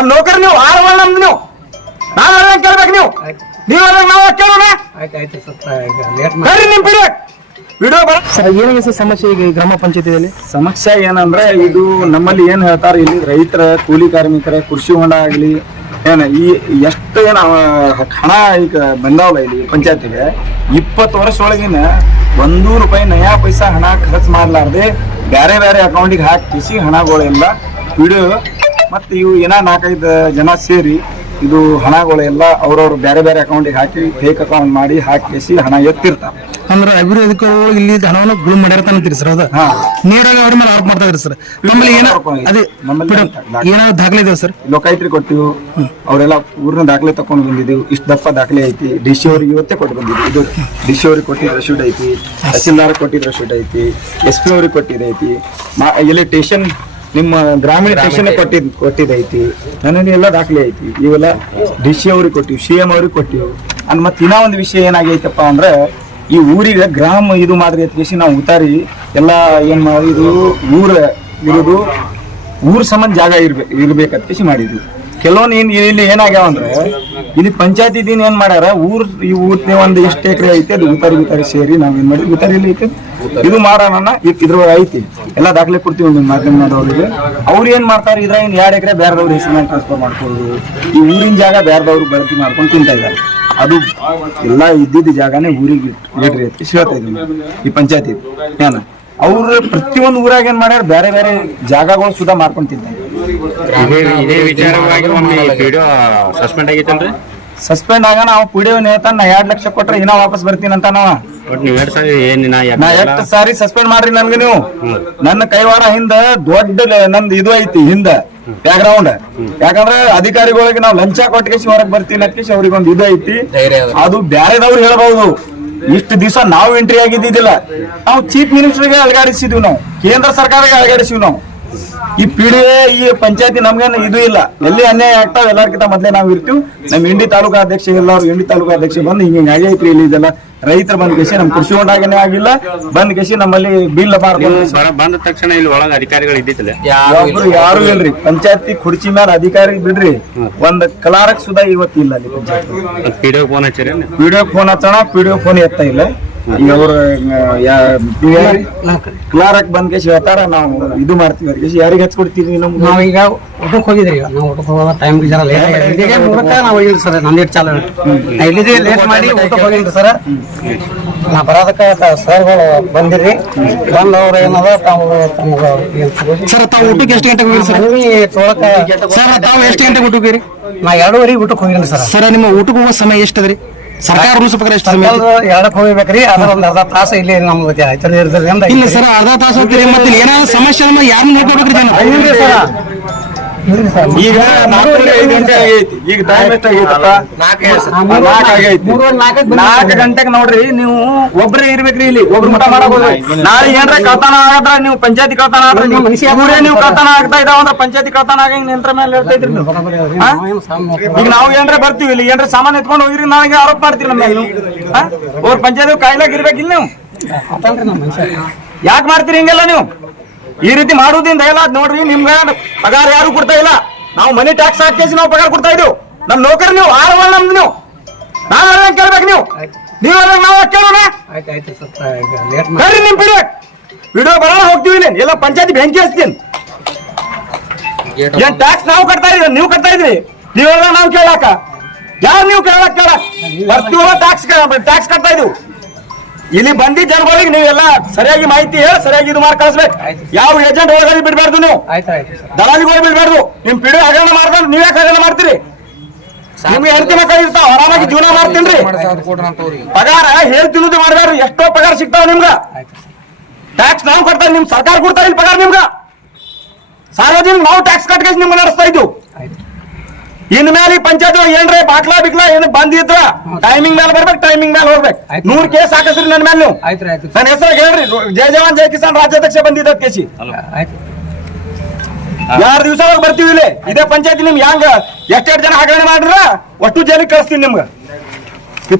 ನಮ್ ನೌಕರಿ ನೀವು ಆಳುಗಳು ನಮ್ದು ನೀವು. ನಾವ್ ಹೇಳ್ದಂಗ್ ಕೇಳ್ಬೇಕು ನೀವು. ನೀವ್ ಹೇಳ್ದಂಗ್ ನಾವ್ ಕೇಳೋಣ. ಆಯ್ತು ಆಯ್ತು ಸ್ವಲ್ಪ ಈಗ ಲೇಟ್ ಬರ್ರಿ ನಿಮ್ ಬಿಡಿ ವಿಡಿಯೋ ಬರ ಸರ್ ಸಮಸ್ಯೆ ಈಗ ಈ ಗ್ರಾಮ ಪಂಚಾಯತಿಯಲ್ಲಿ? ಸಮಸ್ಯೆ ಏನಂದ್ರೆ ಇದು ನಮ್ಮಲ್ಲಿ ಏನ್ ಹೇಳ್ತಾರ ಇಲ್ಲಿ ರೈತರ ಕೂಲಿ ಕಾರ್ಮಿಕರ ಕೃಷಿ ಹೊಂಡ ಆಗ್ಲಿ ಏನ ಈ ಎಷ್ಟು ಏನ ಅವ ಹಣ ಈಗ ಬಂದಾವಲ್ಲ ಇಲ್ಲಿ ಪಂಚಾಯತಿಗೆ ಇಪ್ಪತ್ತು ವರ್ಷ ಒಳಗಿನ ಒಂದು ರೂಪಾಯಿ ನಯಾ ಪೈಸಾ ಹಣ ಖರ್ಚು ಮಾಡ್ಲಾರ್ದೆ ಬೇರೆ ಬೇರೆ ಅಕೌಂಟಿಗೆ ಹಾಕಿಸಿ ಹಣಗಳೆಲ್ಲ ವಿಡಿಯೋ ಮತ್ತು ಇವು ಏನೋ ನಾಲ್ಕೈದು ಜನ ಸೇರಿ ಇದು ಹಣಗಳೆಲ್ಲ ಅವ್ರವ್ರ ಬೇರೆ ಬೇರೆ ಅಕೌಂಟಿಗೆ ಹಾಕಿ ಫೇಕ್ ಅಕೌಂಟ್ ಮಾಡಿ ಹಾಕಿಸಿ ಹಣ ಎತ್ತಿರ್ತಾರೆ. ಅಂದ್ರೆ ಅಭಿವೃದ್ಧಿಗಳು ಇಲ್ಲಿ ಹಣವನ್ನು ಗುಳು ಮಾಡಿರ್ತಾನೆ ಅಂತೀರಿ ಸರ್ ಅದು? ಹಾ. ನೇರವಾಗಿ ಅವ್ರ ಮೇಲೆ ಆರೋಪ ಮಾಡ್ತಾ ಇದ್ರಿ ಸರ್ ನಮ್ಮಲ್ಲಿ ಏನೋ ಅದೇ ನಮ್ಮಲ್ಲಿ ಏನಾದ್ರು ದಾಖಲೆ ಇದಾವೆ ಸರ್ ಲೋಕಾಯಿತ್ರಿ ಕೊಟ್ಟಿವು. ಅವರೆಲ್ಲ ಊರಿನ ದಾಖಲೆ ತಕೊಂಡು ಬಂದಿದ್ದೀವಿ. ಇಷ್ಟು ದಪ್ಪ ದಾಖಲೆ ಐತಿ. ಡಿ ಸಿ ಅವ್ರಿಗೆ ಇವತ್ತೇ ಕೊಟ್ಟು ಬಂದಿದ್ವಿ ಇದು ಡಿ ಸಿ ಅವ್ರಿಗೆ ಕೊಟ್ಟಿದ್ದ ಶೂಟ್ ಐತಿ. ತಹಸೀಲ್ದಾರ್ ಕೊಟ್ಟಿದ್ದ ಶೂಟ್ ಐತಿ. ಎಸ್ ಪಿ ಅವ್ರಿಗೆ ಕೊಟ್ಟಿದ್ದೈತಿ ಎಲ್ಲಿ ಸ್ಟೇಷನ್ ನಿಮ್ಮ ಗ್ರಾಮೀಣ ಶಿಕ್ಷಣ ಕೊಟ್ಟಿದ್ ಕೊಟ್ಟಿದೈತಿ ನನಗೆ ಎಲ್ಲ ದಾಖಲೆ ಐತಿ. ಇವೆಲ್ಲ ಡಿ ಸಿ ಅವ್ರಿಗೆ ಕೊಟ್ಟಿವಿ ಸಿ ಎಂ ಅವ್ರಿಗೆ ಕೊಟ್ಟಿವಿ. ಅಂದ್ ಮತ್ತೆ ಇನ್ನೂ ಒಂದು ವಿಷಯ ಏನಾಗೈತಪ್ಪ ಅಂದ್ರೆ ಈ ಊರಿಗೆ ಗ್ರಾಮ ಇದು ಮಾದರಿ ಎತ್ಕೇಸಿ ನಾವು ಉತಾರಿ ಎಲ್ಲ ಏನ್ ಮಾಡಿದ್ರು ಊರ ಇರೋದು ಊರ್ ಸಂಬಂಧ ಜಾಗ ಇರ್ಬೇಕು ಇರ್ಬೇಕಂತ ಕೃಷಿ ಮಾಡಿದ್ವಿ. ಕೆಲವೊಂದು ಏನ್ ಇಲ್ಲಿ ಏನಾಗ್ಯಾವ ಅಂದ್ರೆ ಇಲ್ಲಿ ಪಂಚಾಯತಿ ದಿನ ಏನ್ ಮಾಡ್ಯಾರ ಊರ್ ಈ ಊರ್ನೇ ಒಂದು ಎಷ್ಟು ಎಕರೆ ಐತಿ ಅದು ಉತಾರಿ ಉತಾರಿ ಸೇರಿ ನಾವ್ ಏನ್ ಮಾಡಿದ್ವಿ. ಉತ್ತಾರಿ ಇಲ್ಲಿ ಐತಿ. ಇದು ಮಾಡೋಣ ಇದ್ರ ಐತಿ. ಎಲ್ಲ ದಾಖಲೆ ಕೊಡ್ತೀವಿ ಒಂದು ಮಾಧ್ಯಮದವ್ರಿಗೆ. ಅವ್ರು ಏನ್ ಮಾಡ್ತಾರೆ? ಇದ್ರ ಇನ್ ಎರಡು ಎಕರೆ ಬೇರೆದವ್ರ ಹೆಸರು ಟ್ರಾನ್ಸ್ಫರ್ ಮಾಡ್ಕೊಳ್ಳೋದು ಈ ಊರಿನ ಜಾಗ ಬೇರೆದವ್ರು ಬಳಕೆ ಮಾಡ್ಕೊಂಡು ತಿಂತ ಇದ್ದಾರೆ. ಅದು ಎಲ್ಲ ಇದ್ದಿದ್ದ ಜಾಗನೇ ಊರಿಗೆ ಇಡ್ರಿ ಅಂತ ಹೇಳ್ತಾ ಇದ್ದೀನಿ. ಈ ಪಂಚಾಯತಿ. ಏನ ಅವ್ರು ಪ್ರತಿಯೊಂದು ಊರಾಗ ಏನ್ ಮಾಡ್ಯಾರ? ಬೇರೆ ಬೇರೆ ಜಾಗಗಳು ಸುಧಾ ಮಾಡ್ಕೊಂಡು ತಿಂತ ಇದೇ ಇದೇ ವಿಚಾರವಾಗಿ ಒಮ್ಮೆ ವಿಡಿಯೋ ಸಸ್ಪೆಂಡ್ ಸಸ್ಪೆಂಡ್ ಆಗ ನಾವು ಪುಡಿಯೋ ಹೇಳ್ತಾನೆ ನಾ ಎರಡು ಲಕ್ಷ ಕೊಟ್ರೆ ಇನ್ನ ವಾಪಸ್ ಬರ್ತೀನಿ ಅಂತ ನಾವ. ಬಟ್ ನೀವ್ ಎರಡ್ ಸಾವಿರ ಏನ್ ನಾ ನಾ ಎಷ್ಟು ಸಾರಿ ಸಸ್ಪೆಂಡ್ ಮಾಡ್ರಿ ನನ್ಗೆ ನೀವು? ನನ್ನ ಕೈವಾಡ ಹಿಂದ ದೊಡ್ಡ ಲೆ- ನಂದು ಇದು ಐತಿ ಹಿಂದ ಬ್ಯಾಕ್ ಗ್ರೌಂಡ್ ಯಾಕಂದ್ರೆ ಅಧಿಕಾರಿಗಳಿಗೆ ನಾವು ಲಂಚ ಕೊಟ್ಟಿಗೆ ಹೊರಗೆ ಬರ್ತೀನಿ ಅದಕ್ಕೆ ಅವ್ರಿಗೆ ಒಂದು ಇದು ಐತಿ. ಅದು. ಬ್ಯಾರೆದವ್ರು ಹೇಳ್ಬಹುದು. ಇಷ್ಟು ದಿವಸ ನಾವು ಎಂಟ್ರಿ ಆಗಿದ್ದಿಲ್ಲ ನಾವು ಚೀಫ್ ಮಿನಿಸ್ಟರ್ಗೆ ಅಲಗಾಡಿಸಿದ್ವಿ ನಾವು. ಕೇಂದ್ರ ಸರ್ಕಾರಗೆ ಅಲಗಾಡಿಸಿವಿ ನಾವು. ಈ ಪಿಡಿಎ ಈ ಪಂಚಾಯತಿ ನಮ್ಗೇನು ಇದು ಇಲ್ಲ. ಎಲ್ಲಿ ಅನ್ಯಾಯ ಆಗ್ತಾವ ಎಲ್ಲರಿಗಿಂತ ಮೊದ್ಲೇ ನಾವು ಇರ್ತೀವಿ. ನಮ್ಮ ಇಂಡಿ ತಾಲೂಕಾ ಅಧ್ಯಕ್ಷ ಎಲ್ಲರೂ ಇಂಡಿ ತಾಲೂಕಾ ಅಧ್ಯಕ್ಷ ಬಂದು ಹಿಂಗ ಹಿಂಗೆ ಆಗೈತ್ರಿ ಇಲ್ಲಿ ಇದೆಲ್ಲ. ರೈತರು ಬಂದ್ ಗೆಸಿ ನಮ್ ಕೃಷಿ ಹೊಂಡಾಗನೇ ಆಗಿಲ್ಲ ಬಂದ್ ಗೆಸಿ ನಮ್ಮಲ್ಲಿ ಬಿಲ್ ಬರ ಬಂದ ತಕ್ಷಣ ಇಲ್ಲಿ ಒಳಗ ಅಧಿಕಾರಿಗಳು ಇದ್ದಿತ್ತಲ್ಲ ಒಬ್ರು ಯಾರು ಇಲ್ರಿ? ಪಂಚಾಯತಿ ಕುರ್ಚಿ ಮೇಲೆ ಅಧಿಕಾರಿ ಬಿಡ್ರಿ ಒಂದ್ ಕಲಾರಕ್ ಸುಧಾ ಇವತ್ತಿಲ್ಲ ಅಲ್ಲಿ ಪಂಚಾಯತಿ. ಪಿಡಿಒ ಫೋನ್ ಹಚ್ಚಿರಿ ವಿಡಿಯೋ ಫೋನ್ ಹಚ್ಚೋಣ ಪಿಡಿಒ ಫೋನ್ ಎತ್ತ ಇಲ್ಲ. ಈಗ ಅವ್ರು ಕ್ಲಾರಕ್ ಬಂದ್ ಕೇಸಿ ಹೇಳ್ತಾರ ನಾವು ಇದು ಮಾಡ್ತೀವಿ ಅವ್ರಿಗೆ. ಯಾರಿಗೆ ಹಚ್ಕೊಡ್ತೀವಿ ನಮ್ಗೆ? ನಾವೀಗ ಊಟಕ್ಕೆ ಹೋಗಿದ್ರಿ ಈಗ. ನಾವು ಊಟಕ್ಕೆ ಹೋಗೋ ಟೈಮ್ ಜರ ಲೇಟ್ ಮೂಲಕ ನಾವು ಹೋಗಿಲ್ಲ ಸರ್ ನಂದಿ ಚಾಲು. ನಾ ಇಲ್ಲಿದೆ ಲೇಟ್ ಮಾಡಿ ಊಟಕ್ಕೆ ಹೋಗಿಲ್ರಿ ಸರ್. ನಾ ಬರೋದಕ್ಕೆ ಸರ್ಗಳು ಬಂದಿರಿ ಬಂದು ಅವ್ರು ಏನದ ತಾವು ಸರ್? ತಾವು ಊಟಕ್ಕೆ ಎಷ್ಟು ಗಂಟೆಗೆ ಹೋಗಿರಿ ಸರ್? ಸರ್ ತಾವು ಎಷ್ಟು ಗಂಟೆಗೆ ಊಟಕ್ಕೆ ಹೋಗಿರಿ? ನಾ ಎರಡೂವರೆಗೆ ಊಟಕ್ಕೆ ಹೋಗಿರಿ ಸರ್. ಸರ್ ನಿಮ್ಮ ಊಟಕ್ಕೆ ಹೋಗೋ ಸಮಯ ಎಷ್ಟದ್ರಿ ಸರ್ಕಾರ ರೂಲ್ಸ್ ಪ್ರಕಾರ ಎಷ್ಟು ಸಮಯ ಐತಿ? ಎರಡಕ್ಕೆ ಹೋಗ್ಬೇಕ್ರಿ ಅದ್ರ ಒಂದು ಅರ್ಧ ತಾಸ ಇಲ್ಲಿ ನಮ್ ಆಯ್ತು ಇರೋದ್ರಿಂದ ಇಲ್ಲ ಸರ್ ಅರ್ಧ ತಾಸು ಹೋಗ್ತೀರಿ ಮತ್ತೆ ಏನಾದ್ರು ಸಮಸ್ಯೆ ಅಂದ್ರೆ ಯಾರನ್ನ ನೋಡ್ಕೋಬೇಕ್ರಿ ಜನ ಈಗ ನಾಲ್ಕು ಐದು ಗಂಟೆ ಆಗೈತಿ. ಈಗ ಟೈಮ್ ಎಷ್ಟಾಗೈತಪ್ಪ ನಾಲ್ಕು ಆಗೈತಿ. ನಾಲ್ಕು ಗಂಟೆಗೆ ನೋಡ್ರಿ ನೀವು ಒಬ್ರೇ ಇರ್ಬೇಕ್ರಿ ಇಲ್ಲಿ. ಒಬ್ರು ಊಟ ಮಾಡಕ್ ಹೋದ್ರಿ ನಾಳೆ ಏನ್ರ ಕಳ್ತನ ಆಗದ್ರ ನೀವು ಪಂಚಾಯತಿ ಕಳ್ತನ ಆದ್ರೆ ನೀವು ಕಳ್ತನ ಆಗ್ತಾ ಇದಾವ ಅಂದ್ರೆ ಪಂಚಾಯತಿ ಕಳ್ತನ ಆಗಂಗ್ ನಿಂತ್ರ ಮೇಲೆ ಹೇಳ್ತಾ ಇದ್ರಿ ನೀವು. ಈಗ ನಾವು ಏನ್ರ ಬರ್ತೀವಿ ಇಲ್ಲಿ ಏನ್ರ ಸಾಮಾನ್ ಎತ್ಕೊಂಡು ಹೋಗಿರಿ ನಾಳೆ ಆರೋಪ ಮಾಡ್ತೀರಿ ನಮ್ಮ? ಅವ್ರ ಪಂಚಾಯತಿ ಕಾಯ್ಲಾಗ ಇರ್ಬೇಕಿಲ್ಲ ನೀವು. ಯಾಕೆ ಮಾಡ್ತೀರಿ ಹಿಂಗೆಲ್ಲ ನೀವು? ಈ ರೀತಿ ಮಾಡೋದ್ರಿಂದ ಎಲ್ಲ ನೋಡ್ರಿ ನಿಮ್ಗೆ ಪಗಾರ ಯಾರು ಕೊಡ್ತಾ ಇಲ್ಲ? ನಾವು ಮನಿ ಟ್ಯಾಕ್ಸ್ ಹಾಕಿ ನಾವು ಪಗಾರ ಕೊಡ್ತಾ ಇದ್ದೀವಿ ನಮ್ ನೌಕರಿ ನೀವು ಆಳುಗಳ ನಮ್ದು ನೀವು. ನಾನು ಕೇಳ್ಬೇಕು ನೀವು? ನೀವು ನಾವು ಕೇಳೋಣ? ನಿಮ್ ಪಿರಿಯಡ್ ವಿಡಿಯೋ ಬರೋಣ ಹೋಗ್ತೀವಿ ನೀನ್. ಎಲ್ಲ ಪಂಚಾಯತಿ ಬೆಂಕಿ ಹಚ್ತೀನಿ. ಏನ್ ಟ್ಯಾಕ್ಸ್ ನಾವು ಕಟ್ತಾ ಇದ್ದೀವಿ ನೀವು ಕಟ್ತಾ ಇದ್ರಿ? ನೀವೆಲ್ಲ ನಾವು ಕೇಳಾಕ? ಯಾರು ನೀವು ಕೇಳಕ್ ಕೇಳಕ್ ಟ್ಯಾಕ್ಸ್ ಟ್ಯಾಕ್ಸ್ ಕಟ್ತಾ ಇದೀವಿ. ಇಲ್ಲಿ ಬಂದಿದ್ದ ಜನಗಳಿಗೆ ನೀವೆಲ್ಲ ಸರಿಯಾಗಿ ಮಾಹಿತಿ ಹೇಳಿ ಸರಿಯಾಗಿ ಇದು ಮಾಡಿ ಕಳಿಸ್ಬೇಕು. ಯಾವ ಏಜೆಂಟ್ ಒಳಗಡೆ ಬಿಡಬಾರ್ದು ನೀವು? ದಲಾಲಿಗಳು ಬಿಡಬಾರ್ದು. ನಿಮ್ ಪಿಡಿ ಹಗರಣ ಮಾಡ್ಕೊಂಡು ನೀವೇ ಹಗರಣ ಮಾಡ್ತೀರಿ? ನಿಮ್ಗೆ ಹೆಂಡತಿ ಮಕ್ಕಳು ಇರ್ತಾವ ಆರಾಮಾಗಿ ಜೀವನ ಮಾಡ್ತೀನ್ರಿ ಪಗಾರ ಹೇಳ್ ಮಾಡ್ಬಾರ್ದು ಎಷ್ಟೋ ಪಗಾರ ಸಿಗ್ತಾವ ನಿಮ್ಗ. ಟ್ಯಾಕ್ಸ್ ನಾವು ಕೊಡ್ತಾರೆ ನಿಮ್ ಸರ್ಕಾರ ಕೊಡ್ತಾರೆ ಇಲ್ಲಿ ಪಗಾರ ನಿಮ್ಗ. ಸಾರ್ವಜನಿಕ ನಾವು ಟ್ಯಾಕ್ಸ್ ಕಟ್ಕೇಸಿ ನಿಮ್ಗೆ ನಡೆಸ್ತಾ ಇದ್ವು. ಆಯ್ತು ಇನ್ ಮೇಲೆ ಈ ಪಂಚಾಯತ್ ಏನ್ರಿ ಬಾಟ್ಲಾ ಬಿಕ್ಲಾ ಏನು ಬಂದಿದ್ರ ಟೈಮಿಂಗ್ ಮೇಲೆ ಬರ್ಬೇಕು ಟೈಮಿಂಗ್ ಮೇಲೆ ಹೋಗ್ಬೇಕು. ಆಯ್ತು. ನೂರ್ ಕೇಸ್ ಹಾಕಿಸ್ರಿ ನನ್ ಮೇಲೆ ನೀವು. ನನ್ನ ಹೆಸರು ಹೇಳ್ರಿ ಜಯ ಜವಾನ್ ಜಯ ಕಿಸಾನ್ ರಾಜ್ಯಾಧ್ಯಕ್ಷ ಬಂದಿದ್ದ ಕೇಸಿ. ಆಯ್ತು. ದಿವಸ ಬರ್ತೀವಿ ಇಲ್ಲಿ? ಇದೇ ಪಂಚಾಯತಿ ನಿಮ್ಗೆ ಹೆಂಗ ಎಷ್ಟೆಷ್ಟು ಜನ ಹಗರಣೆ ಮಾಡಿದ್ರ? ಒಟ್ಟು ಜೈಲಿಗೆ ಕಳಿಸ್ತೀನಿ ನಿಮ್ಗೆ.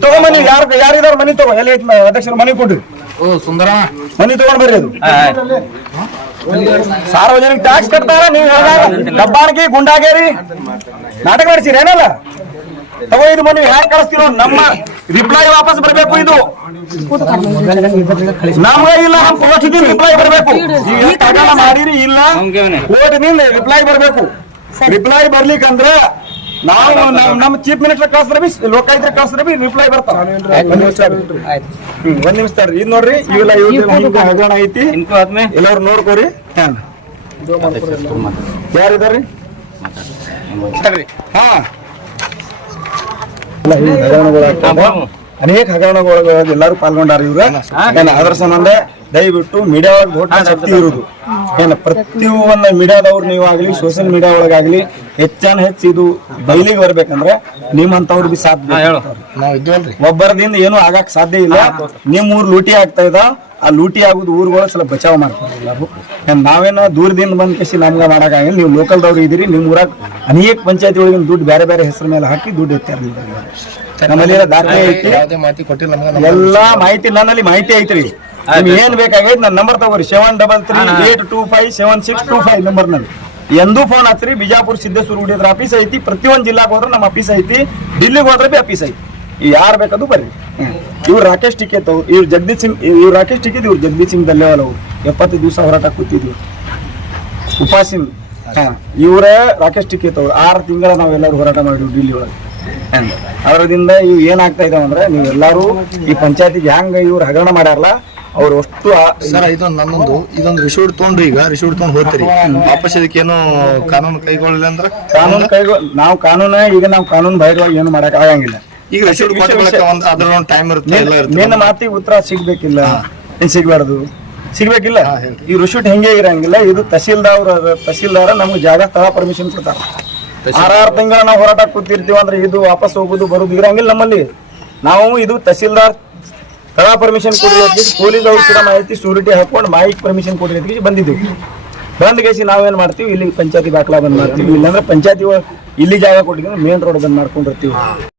ತಗೊಂಡ್ ಮನಿ ಯಾರು ಯಾರಿದಾರ ಮನಿ ತಗೋ? ಎಲ್ಲಿ ಅಧ್ಯಕ್ಷರ ಮನಿ ಕೊಡ್ರಿ. ಓ ಸುಂದರ ಮನಿ ತಗೊಂಡ್ ಬರ್ರಿ ಅದು. ಸಾರ್ವಜನಿಕ ಟ್ಯಾಕ್ಸ್ ಕಟ್ತಾರ ನೀವು ಹೇಳಿದಾಗ ದಬ್ಬಾಣಿಗೆ ಗುಂಡಾಗೇರಿ ನಾಟಕ ಮಾಡಿಸಿರಿ ಏನಲ್ಲ? ತಗೋ ಇದು ಮನಿ ಹ್ಯಾಕ್ ಕಳಿಸ್ತೀರ? ನಮ್ಮ ರಿಪ್ಲೈ ವಾಪಸ್ ಬರಬೇಕು ಇದು. ನಮ್ಗೆ ಇಲ್ಲ ನಮ್ ಪೋಸ್ಟ್ ರಿಪ್ಲೈ ಬರಬೇಕು. ಮಾಡಿರಿ ಇಲ್ಲ. ಕೋರ್ಟ್ನಿಂದ ರಿಪ್ಲೈ ಬರಬೇಕು. ರಿಪ್ಲೈ ಬರ್ಲಿಕ್ಕಂದ್ರ ನಾವು ನಮ್ ನಮ್ಮ ಚೀಫ್ ಮಿನಿಸ್ಟರ್ ಕಳ್ಸಿದ್ರೆ ಬಿ ಲೋಕಾಯುಕ್ತ ಕಳ್ಸಿದ್ರೆ ಬಿ ರಿಪ್ಲೈ ಬರ್ತಾವ. ಒಂದ್ ನಿಮಿಷ ಒಂದ್ ನಿಮಿಷ ತಡ್ರಿ. ಇದ್ ನೋಡ್ರಿ ಇವೆಲ್ಲ ಇವ್ರದ್ದು ಹಗರಣ ಐತಿ. ಎಲ್ಲಾರು ನೋಡ್ಕೋರಿ. ಯಾರಿದಾರ್ರಿ? ತಡ್ರಿ. ಹಾ. ಹಗರಣಗಳು. ಅನೇಕ ಹಗರಣಗಳೊಳಗೆ ಎಲ್ಲರೂ ಪಾಲ್ಗೊಂಡಾರ ಇವ್ರ. ಏನ ಅದ್ರ ಸಂಬಂಧ ದಯವಿಟ್ಟು ಮೀಡಿಯಾ ಒಳಗೆ ಶಕ್ತಿ ಇರುದು ಏನ ಪ್ರತಿಯೊಂದು ಮೀಡಿಯಾದವ್ರು ನೀವಾಗಲಿ ಸೋಷಿಯಲ್ ಮೀಡಿಯಾ ಒಳಗಾಗ್ಲಿ ಹೆಚ್ಚಾನ ಹೆಚ್ಚು ಇದು ಬಯಲಿಗೆ ಬರ್ಬೇಕಂದ್ರೆ ನಿಮ್ಮಂತವ್ರು ಬಿ ಸಾಧ್ಯ ಒಬ್ಬರದಿಂದ ಏನು ಆಗಕ್ ಸಾಧ್ಯ ಇಲ್ಲ. ನಿಮ್ಮ ಊರ್ ಲೂಟಿ ಆಗ್ತಾ ಇದ್ದ ಆ ಲೂಟಿ ಆಗುದು ಊರುಗಳು ಸ್ವಲ್ಪ ಬಚಾವ್ ಮಾಡ್ತಾರೆ ಎಲ್ಲರೂ ನಾವೇನೋ ದೂರದಿಂದ ಬಂದ್ ಕೇಸಿ ನಮ್ಗೆ ಮಾಡಕ್ಕಾಗಿಲ್ಲ ನೀವು ಲೋಕಲ್ದವ್ರು ಇದೀರಿ ನಿಮ್ಮ ಊರಾಗ ಅನೇಕ ಪಂಚಾಯತಿ ಒಳಗಿನ ದುಡ್ಡು ಬೇರೆ ಬೇರೆ ಹೆಸರು ಮೇಲೆ ಹಾಕಿ ದುಡ್ಡು ಎತ್ತಾರ ನಮ್ಮಲ್ಲಿ ದಾಖಲೆ ಐತಿ. ಎಲ್ಲಾ ಮಾಹಿತಿ ನನ್ನಲ್ಲಿ ಮಾಹಿತಿ ಐತ್ರಿ. ನಿಮ್ಗೆ ಏನ್ ಬೇಕಾಗೈತಿ ನನ್ನ ನಂಬರ್ ತಗೋರಿ. Seven double three eight two five seven six two five ನಂಬರ್ನಲ್ಲಿ. ಎಂದೂ ಫೋನ್ ಹಚ್ಚ್ರಿ ಬಿಜಾಪುರ ಸಿದ್ದೇಶ್ವರ ಹುಡಿದ್ರ ಆಫೀಸ್ ಐತಿ ಪ್ರತಿಯೊಂದು ಜಿಲ್ಲಾಗ ಹೋದ್ರೆ ನಮ್ಮ ಆಫೀಸ್ ಐತಿ ಡಿಲ್ಲಿಗೆ ಹೋದ್ರೆ ಬಿ ಆಫೀಸ್ ಐತಿ. ಯಾರು ಬೇಕದು ಬರ್ರಿ. ಇವ್ರು ರಾಕೇಶ್ ಟಿಕೆತ್ ಅವ್ರು ಇವ್ರು ಜಗದೀಶ್ ಸಿಂಗ್ ಇವ್ರು ರಾಕೇಶ್ ಟಿಕೆತ್ ಇವ್ರು ಜಗದೀಶ್ ಸಿಂಗ್ ದಲ್ಲೇವಾಲ್ ಅವ್ರು. ಎಪ್ಪತ್ತು ದಿವಸ ಹೋರಾಟ ಕೂತಿದ್ವಿ ಉಪಾಸಿನ್ ಹಾ ಇವ್ರ ರಾಕೇಶ್ ಟಿಕೆತ್ ಅವ್ರು. ಆರು ತಿಂಗಳ ನಾವೆಲ್ಲರೂ ಹೋರಾಟ ಮಾಡಿದ್ವಿ ಡಿಲ್ಲಿ ಒಳಗೆ. ಅದರದಿಂದ ಇವು ಏನಾಗ್ತಾ ಇದಾವ ಅಂದ್ರೆ ನೀವು ಎಲ್ಲಾರು ಈ ಪಂಚಾಯತಿಗೆ ಹೆಂಗ ಇವ್ರು ಹಗರಣ ಮಾಡ್ಯಾರಲ್ಲ ಅವ್ರು ಅಷ್ಟು ಸರ್ ಇದೊಂದು ನನ್ನೊಂದು ಇದೊಂದು ರಿಸೀವ್ಡ್ ತೊಗೊಂಡು ಈಗ ರಿಸೀವ್ಡ್ ತೊಗೊಂಡು ಹೋಗ್ತೀರಿ. ವಾಪಸ್ ಇದಕ್ಕೇನು ಕಾನೂನು ಕೈಗೊಳ್ಳಿಲ್ಲ ಅಂದ್ರೆ? ಕಾನೂನು ಕೈಗೊ ನಾವು ಕಾನೂನ ಈಗ ನಾವು ಕಾನೂನು ಬಾಹಿರವಾಗಿ ಏನು ಮಾಡಕ್ ಆಗಂಗಿಲ್ಲ. ಈಗ ಕೊಟ್ಟ ಒಂದು ಅದ್ರ ಒಂದು ಟೈಮ್ ಇರುತ್ತೆ ಎಲ್ಲ ಇರುತ್ತೆ ನಿನ್ನ ಮಾತಿಗೆ ಉತ್ತರ ಸಿಗ್ಬೇಕಿಲ್ಲ. ಏನ್ ಸಿಗಬಾರ್ದು? ಸಿಗ್ಬೇಕಿಲ್ಲ. ಈ ರಿಶೀಟ್ ಹೆಂಗೆ ಇರಂಗಿಲ್ಲ ಇದು ತಹಸೀಲ್ದಾರ್ ತಹಸೀಲ್ದಾರ ನಮ್ಗೆ ಜಾಗ ಸ್ಥಳ ಪರ್ಮಿಷನ್ ಕೊಡ್ತಾರ. ಆರಾರು ತಿಂಗಳ ನಾವು ಹೋರಾಟ ಕೂತಿರ್ತೀವಿ ಅಂದ್ರೆ ಇದು ವಾಪಸ್ ಹೋಗುದು ಬರುದು ಇರಂಗಿಲ್ಲ ನಮ್ಮಲ್ಲಿ. ನಾವು ಇದು ತಹಸೀಲ್ದಾರ್ ಸ್ಥಳ ಪರ್ಮಿಷನ್ ಕೊಡಿ ಪೊಲೀಸ್ ಅವ್ರ ಕೂಡ ಮಾಹಿತಿ ಸೂರಿಟಿ ಹಾಕೊಂಡು ಮಾಹಿತಿ ಪರ್ಮಿಷನ್ ಕೊಡಿ ಅಂತ ಬಂದಿದ್ದೀವಿ ಬಂದ್ ಕೇಸಿ ನಾವೇನ್ ಮಾಡ್ತೀವಿ? ಇಲ್ಲಿ ಪಂಚಾಯತಿ ದಾಖಲಾ ಬಂದ್ ಮಾಡ್ತೀವಿ. ಇಲ್ಲಾಂದ್ರೆ ಪಂಚಾಯತಿ ಇಲ್ಲಿ ಜಾಗ ಕೊಟ್ಟಿದ್ರೆ ಮೇನ್ ರೋಡ್ ಬಂದ್ ಮಾಡ್ಕೊಂಡಿರ್ತೀವಿ.